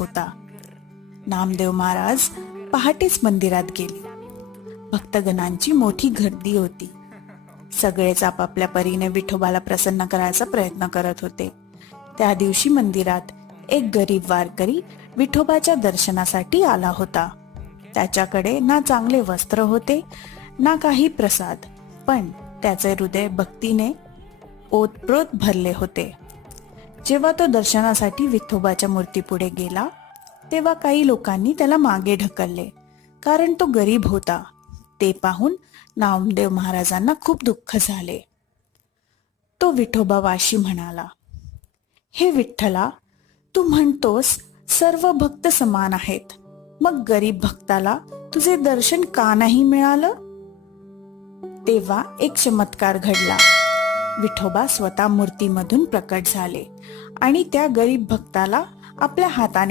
होता. नामदेव महाराज पहाटेच मंदिरात गेले. भक्तगणांची मोठी गर्दी होती. सगळेच आपापल्या परीने विठोबाला प्रसन्न करायचा प्रयत्न करत होते. त्या दिवशी मंदिरात एक गरीब वारकरी विठोबाच्या दर्शनासाठी आला होता. त्याच्याकडे ना चांगले वस्त्र होते ना काही प्रसाद, पण त्याचे हृदय भक्तीने ओतप्रोत भरले होते. जेव्हा तो दर्शनासाठी विठोबाच्या मूर्तीपुढे गेला तेव्हा काही लोकांनी त्याला मागे ढकलले, कारण तो गरीब होता. ते पाहून नामदेव महाराजांना खूप दुःख झाले. तो विठोबावाशी म्हणाला, हे विठ्ठला, तू म्हणतोस सर्व भक्त समान आहेत, मग गरीब भक्ताला तुझे दर्शन का नाही मिळालं? तेव्हा एक चमत्कार घडला. विठोबा स्वतः मूर्तीमधून प्रकट झाले आणि त्या गरीब भक्ताला आपल्या हाताने